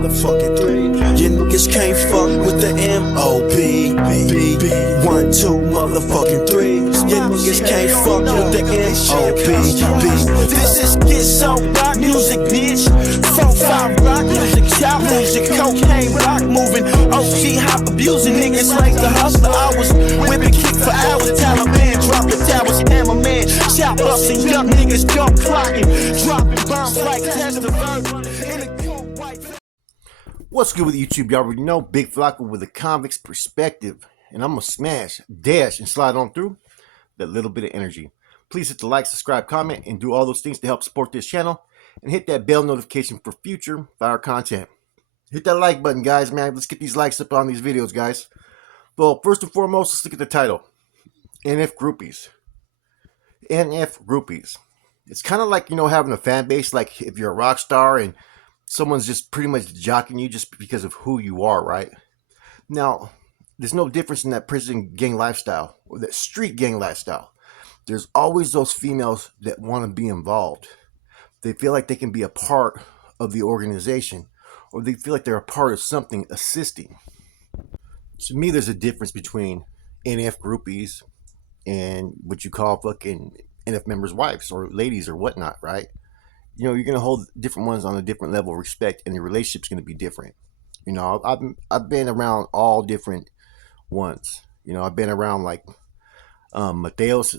motherfucking 3. You niggas can't fuck with the M.O.B. 1, 2, motherfucking 3. You niggas can't fuck with the M.O.B. This is Get So Rock music, bitch. 4-5 rock music, child music, cocaine rock moving, OG hop abusing niggas like the hustler. I was whipping kick for hours, Taliban dropping towers, hammerman, chop ups and young niggas gun clocking, dropping bombs like test the verb in a cold white. What's good with YouTube? Y'all already know Big Flocka with a convict's perspective, and I'm gonna smash, dash, and slide on through that little bit of energy. Please hit the like, subscribe, comment, and do all those things to help support this channel, and hit that bell notification for future fire content. Hit that like button, guys, man. Let's get these likes up on these videos, guys. Well, first and foremost, let's look at the title. NF Groupies. NF Groupies. It's kind of like, having a fan base, like if you're a rock star and someone's just pretty much jocking you just because of who you are, right? Now, there's no difference in that prison gang lifestyle or that street gang lifestyle. There's always those females that want to be involved. They feel like they can be a part of the organization, or they feel like they're a part of something assisting. To me, there's a difference between NF groupies and what you call fucking NF members' wives or ladies or whatnot, right? You're going to hold different ones on a different level of respect, and the relationship's going to be different. I've been around all different ones. I've been around like Mateo's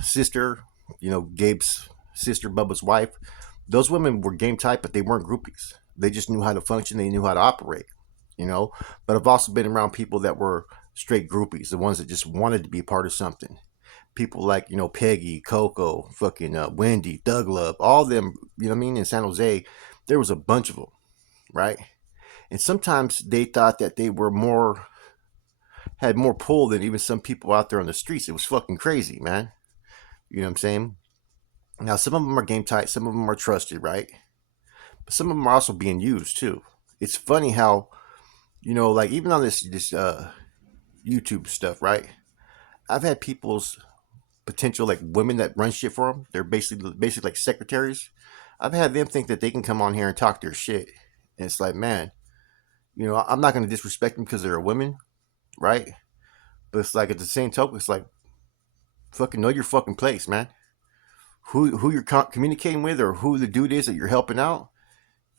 sister, Gabe's sister, Bubba's wife. Those women were game type, but they weren't groupies. They just knew how to function. They knew how to operate, But I've also been around people that were straight groupies, the ones that just wanted to be a part of something. People like, Peggy, Coco, fucking Wendy, Doug Love, all of them, in San Jose, there was a bunch of them, right? And sometimes they thought that they were had more pull than even some people out there on the streets. It was fucking crazy, man. You know what I'm saying? Now, some of them are game tight, some of them are trusted, right? But some of them are also being used too. It's funny how, like even on this YouTube stuff, right? I've had people's potential, like women that run shit for them. They're basically like secretaries. I've had them think that they can come on here and talk their shit. And it's like, man, I'm not going to disrespect them because they're a woman, right? But it's like at the same token, it's like, fucking know your fucking place, man. Who you're communicating with or who the dude is that you're helping out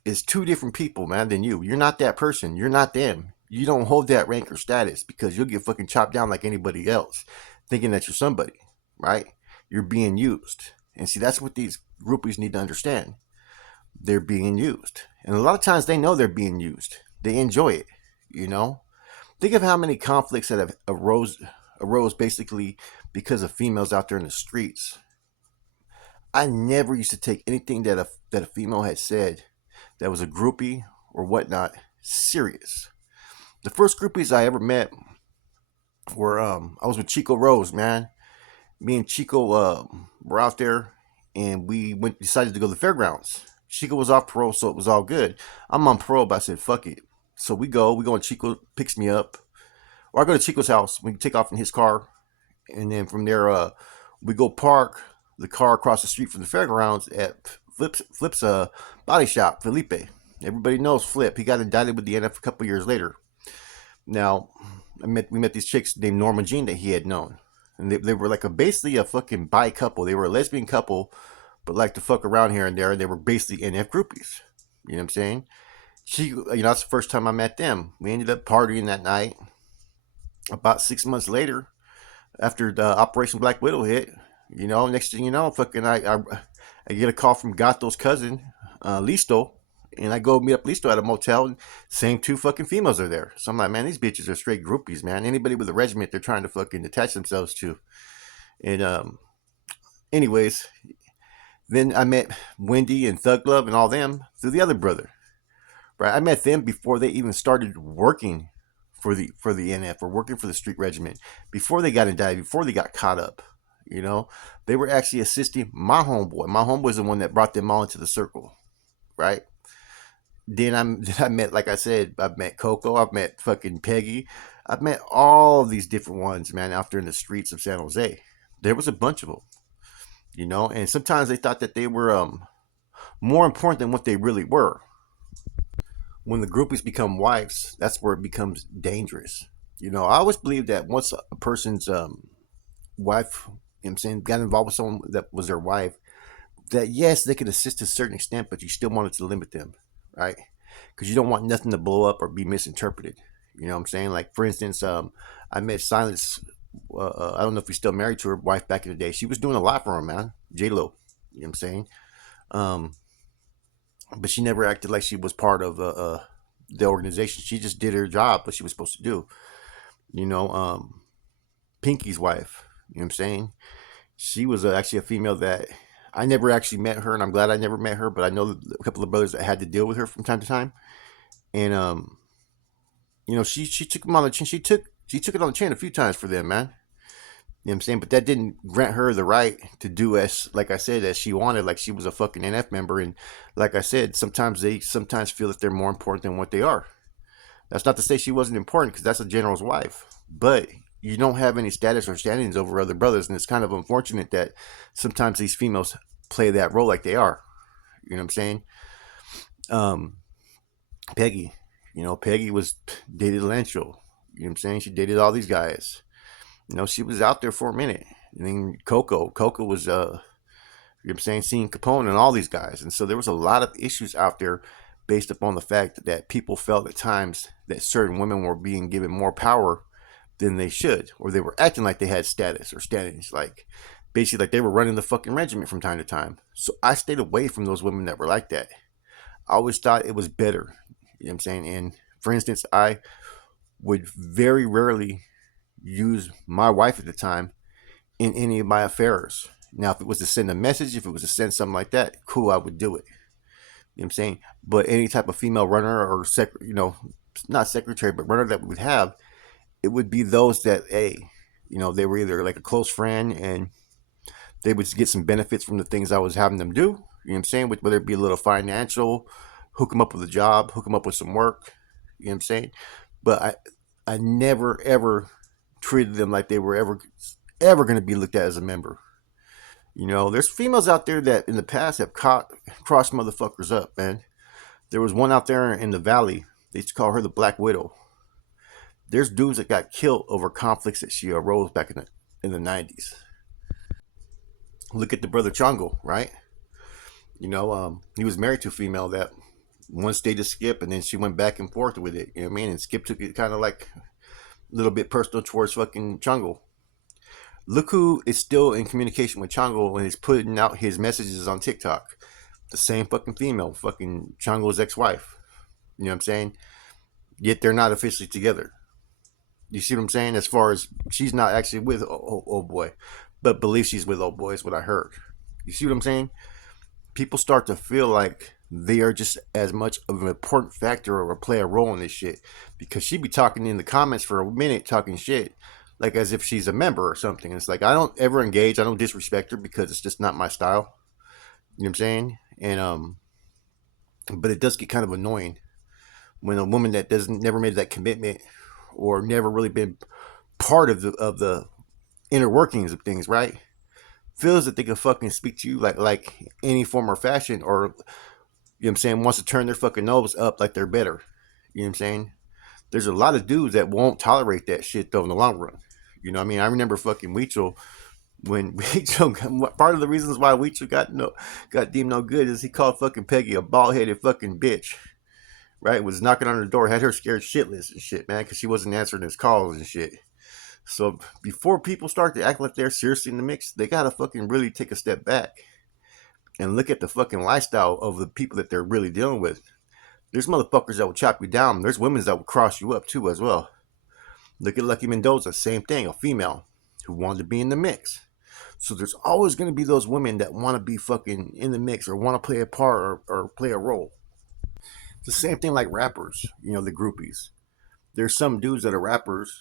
is two different people, man, than you. You're not that person. You're not them. You don't hold that rank or status because you'll get fucking chopped down like anybody else thinking that you're somebody, right? You're being used. And see, that's what these groupies need to understand. They're being used. And a lot of times they know they're being used. They enjoy it, Think of how many conflicts that have arose basically because of females out there in the streets. I never used to take anything that a female had said that was a groupie or whatnot serious. The first groupies I ever met were I was with Chico Rose, man. Me and Chico were out there and we decided to go to the fairgrounds. Chico was off parole, so it was all good. I'm on parole, but I said fuck it. So we go and Chico picks me up. Or I go to Chico's house. We take off in his car, and then from there we go park the car across the street from the fairgrounds at Flip's body shop, Felipe. Everybody knows Flip. He got indicted with the NF a couple years later. Now, we met these chicks named Norma Jean that he had known. And they were like basically a fucking bi couple. They were a lesbian couple, but like to fuck around here and there. And they were basically NF groupies. You know what I'm saying? That's the first time I met them. We ended up partying that night. About 6 months later, after the Operation Black Widow hit, next thing you know, fucking I get a call from Gato's cousin, Listo, and I go meet up Listo at a motel, and same two fucking females are there. So I'm like, man, these bitches are straight groupies, man. Anybody with a regiment, they're trying to fucking attach themselves to. And anyways, then I met Wendy and Thug Love and all them through the other brother, right? I met them before they even started working for the NF or working for the street regiment, before they got indicted, before they got caught up. They were actually assisting my homeboy. My homeboy's the one that brought them all into the circle, right? Then I met, like I said, I've met Coco, I've met fucking Peggy, I've met all these different ones, man, out there in the streets of San Jose. There was a bunch of them, and sometimes they thought that they were more important than what they really were. when the groupies become wives, that's where it becomes dangerous. I always believe that once a person's wife, I'm saying, got involved with someone that was their wife, that yes, they could assist to a certain extent, but you still wanted to limit them, right? Because you don't want nothing to blow up or be misinterpreted. You know what I'm saying? Like, for instance, I met Silence. I don't know if he's still married to her wife back in the day. She was doing a lot for him, man. J Lo. You know what I'm saying? Um, but she never acted like she was part of the organization. She just did her job, what she was supposed to do. You know, Pinky's wife. You know what I'm saying? She was actually a female that I never actually met her, and I'm glad I never met her. But I know a couple of brothers that had to deal with her from time to time, and she took them on the chin. She took it on the chin a few times for them, man. You know what I'm saying? But that didn't grant her the right to do as, like I said, as she wanted, like she was a fucking NF member. And like I said, sometimes they feel that they're more important than what they are. That's not to say she wasn't important, because that's a general's wife. But you don't have any status or standings over other brothers, and it's kind of unfortunate that sometimes these females play that role like they are. You know what I'm saying? Um, Peggy, Peggy was dated Lancho. You know what I'm saying? She dated all these guys. She was out there for a minute. I mean, Coco was, you know what I'm saying, seeing Capone and all these guys. And so there was a lot of issues out there based upon the fact that people felt at times that certain women were being given more power than they should, or they were acting like they had status or standings, like basically like they were running the fucking regiment from time to time. So I stayed away from those women that were like that. I always thought it was better. You know what I'm saying? And for instance, I would very rarely use my wife at the time in any of my affairs. Now, if it was to send a message, if it was to send something like that, cool, I would do it. You know what I'm saying? But any type of female runner or not secretary, but runner that we would have, it would be those that they were either like a close friend and they would get some benefits from the things I was having them do. You know what I'm saying? Whether it be a little financial, hook them up with a job, hook them up with some work. You know what I'm saying? But I never ever treated them like they were ever going to be looked at as a member. There's females out there that in the past have crossed motherfuckers up, man. There was one out there in the valley. They used to call her the Black Widow. There's dudes that got killed over conflicts that she arose back in the 90s. Look at the brother Chongo, right? He was married to a female that once dated Skip, and then she went back and forth with it. You know what I mean? And Skip took it kind of like a little bit personal towards fucking Chongo. Look who is still in communication with Chongo when he's putting out his messages on TikTok. The same fucking female, fucking Chongo's ex-wife. You know what I'm saying? Yet they're not officially together. You see what I'm saying? As far as she's not actually with old boy, but believes she's with old boy is what I heard. You see what I'm saying? People start to feel like they are just as much of an important factor or play a role in this shit, because she be talking in the comments for a minute talking shit like as if she's a member or something. And it's like, I don't ever engage. I don't disrespect her because it's just not my style. You know what I'm saying? And but it does get kind of annoying when a woman that never made that commitment or never really been part of the inner workings of things, right, feels that they can fucking speak to you like any form or fashion, or you know what I'm saying, wants to turn their fucking nose up like they're better. You know what I'm saying? There's a lot of dudes that won't tolerate that shit though in the long run. You know what I mean? I remember fucking Weechel, when Weechel, part of the reasons why Weechel got deemed no good is he called fucking Peggy a bald headed fucking bitch. Right? Was knocking on her door, had her scared shitless and shit, man, because she wasn't answering his calls and shit. So before people start to act like they're seriously in the mix, they gotta fucking really take a step back and look at the fucking lifestyle of the people that they're really dealing with. There's motherfuckers that will chop you down. There's women that will cross you up too as well. Look at Lucky Mendoza, same thing, a female who wanted to be in the mix. So there's always going to be those women that want to be fucking in the mix or want to play a part or play a role. It's the same thing like rappers, the groupies. There's some dudes that are rappers.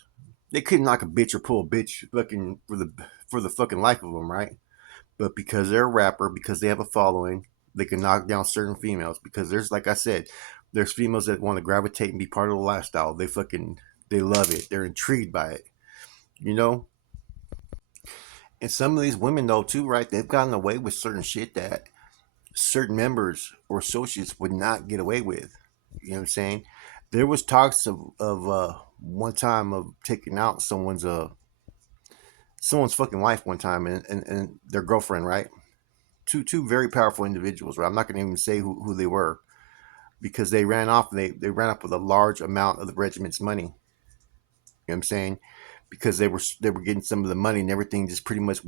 They couldn't knock a bitch or pull a bitch fucking for the fucking life of them, right? But because they're a rapper, because they have a following, they can knock down certain females. Because there's, like I said, there's females that want to gravitate and be part of the lifestyle. They love it. They're intrigued by it, you know? And some of these women, though, too, right? They've gotten away with certain shit that certain members or associates would not get away with. You know what I'm saying? There was talks of one time of taking out someone's fucking wife one time, and their girlfriend, right? Two very powerful individuals, right? I'm not gonna even say who they were, because they ran off, they ran up with a large amount of the regiment's money. You know what I'm saying? Because they were getting some of the money, and everything just pretty much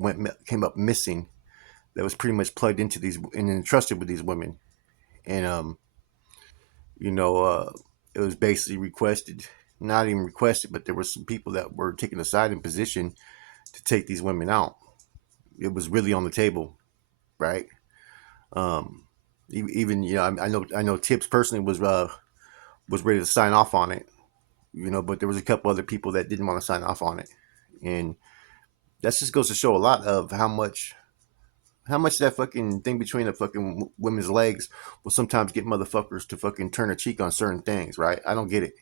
came up missing. That was pretty much plugged into these and entrusted with these women. And you know, it was basically requested, not even requested, but there were some people that were taking a side in position to take these women out. It was really on the table, right? Um, even I know Tips personally was ready to sign off on it, but there was a couple other people that didn't want to sign off on it, and that just goes to show a lot of how much that fucking thing between the fucking women's legs will sometimes get motherfuckers to fucking turn a cheek on certain things, right? I don't get it.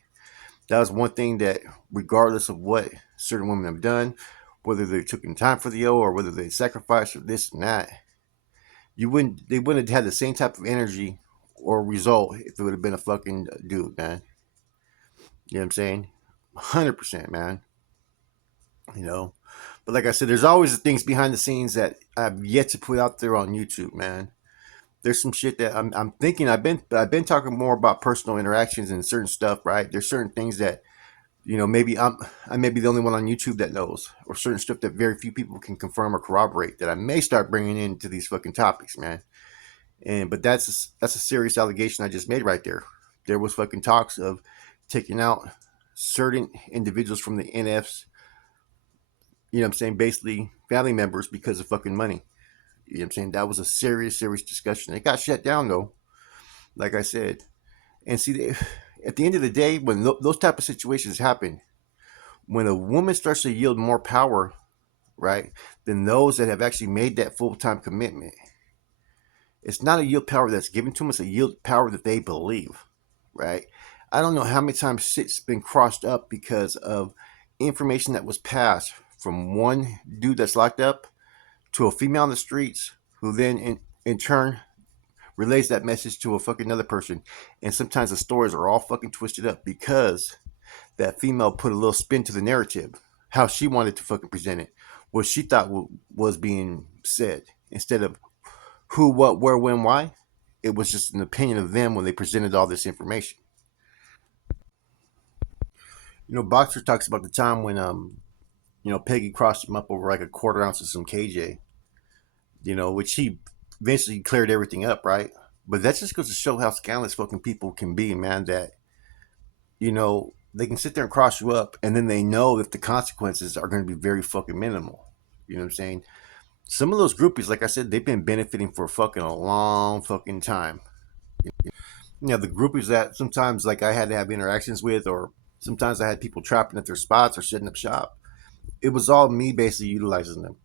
That was one thing that, regardless of what certain women have done, whether they took in time for the O or whether they sacrificed or this and that, they wouldn't have had the same type of energy or result if it would have been a fucking dude, man. You know what I'm saying? 100%, man. You know, but like I said, there's always the things behind the scenes that I've yet to put out there on YouTube, man. There's some shit that I'm thinking. I've been talking more about personal interactions and certain stuff, right? There's certain things that maybe I may be the only one on YouTube that knows, or certain stuff that very few people can confirm or corroborate, that I may start bringing into these fucking topics, man. And but that's a serious allegation I just made right there. There was fucking talks of taking out certain individuals from the NFs. You know what I'm saying? Basically, family members because of fucking money. You know what I'm saying? That was a serious, serious discussion. It got shut down though. Like I said, and see, at the end of the day, when those type of situations happen, when a woman starts to yield more power, right, than those that have actually made that full time commitment, it's not a yield power that's given to them; it's a yield power that they believe, right? I don't know how many times shit's been crossed up because of information that was passed from one dude that's locked up to a female on the streets, who then in turn relays that message to a fucking another person. And sometimes the stories are all fucking twisted up because that female put a little spin to the narrative, how she wanted to fucking present it, what she thought was being said, instead of who, what, where, when, why. It was just an opinion of them when they presented all this information. Boxer talks about the time when Peggy crossed him up over like a quarter ounce of some KJ, which he eventually cleared everything up, right? But that just goes to show how scandalous fucking people can be, man. That they can sit there and cross you up, and then they know that the consequences are going to be very fucking minimal. You know what I'm saying? Some of those groupies, like I said, they've been benefiting for fucking a long fucking time. The groupies that sometimes like I had to have interactions with, or sometimes I had people trapping at their spots or setting up shop. It was all me basically utilizing them.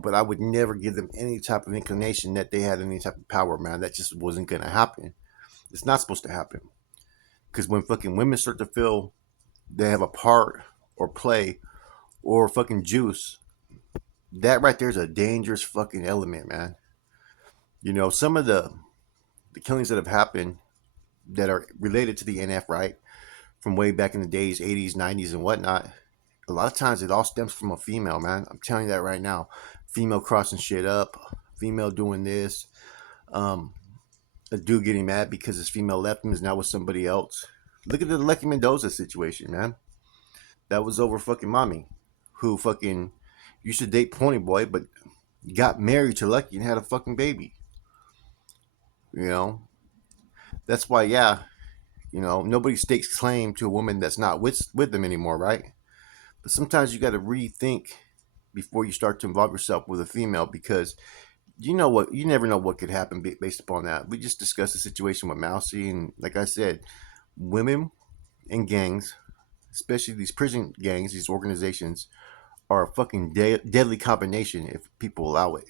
But I would never give them any type of inclination that they had any type of power, man. That just wasn't gonna happen. It's not supposed to happen. Because when fucking women start to feel they have a part or play or fucking juice, that right there is a dangerous fucking element, man. Some of the killings that have happened that are related to the NF, right, from way back in the days, 80s, 90s, and whatnot, a lot of times it all stems from a female, man. I'm telling you that right now. Female crossing shit up, female doing this, um, a dude getting mad because his female left him is now with somebody else. Look at the Lucky Mendoza situation, man. That was over fucking mommy, who fucking used to date Pony Boy, but got married to Lucky and had a fucking baby. You know, that's why, yeah, nobody stakes claim to a woman that's not with them anymore, right? But sometimes you got to rethink before you start to involve yourself with a female, because you never know what could happen based upon that. We just discussed the situation with Mousy, and like I said, women and gangs, especially these prison gangs, these organizations, are a fucking deadly combination if people allow it.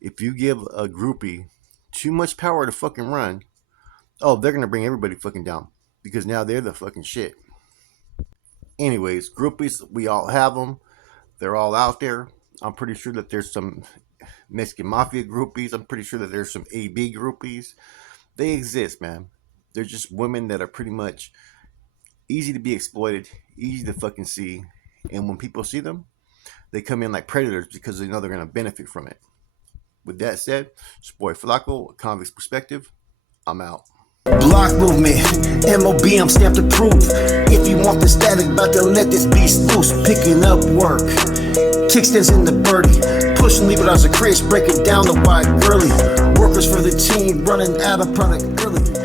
If you give a groupie too much power to fucking run, oh, they're gonna bring everybody fucking down, because now they're the fucking shit. Anyways, groupies, we all have them. They're all out there. I'm pretty sure that there's some Mexican mafia groupies. I'm pretty sure that there's some AB groupies. They exist, man. They're just women that are pretty much easy to be exploited, easy to fucking see. And when people see them, they come in like predators because they know they're going to benefit from it. With that said, it's your boy Flacco, a convict's perspective. I'm out. Block movement, MOB, I'm stamped approved. If you want the static, about to let this beast loose. Picking up work, kickstands in the birdie. Pushing leave it as a Chris, breaking down the wide girly. Workers for the team, running out of product early.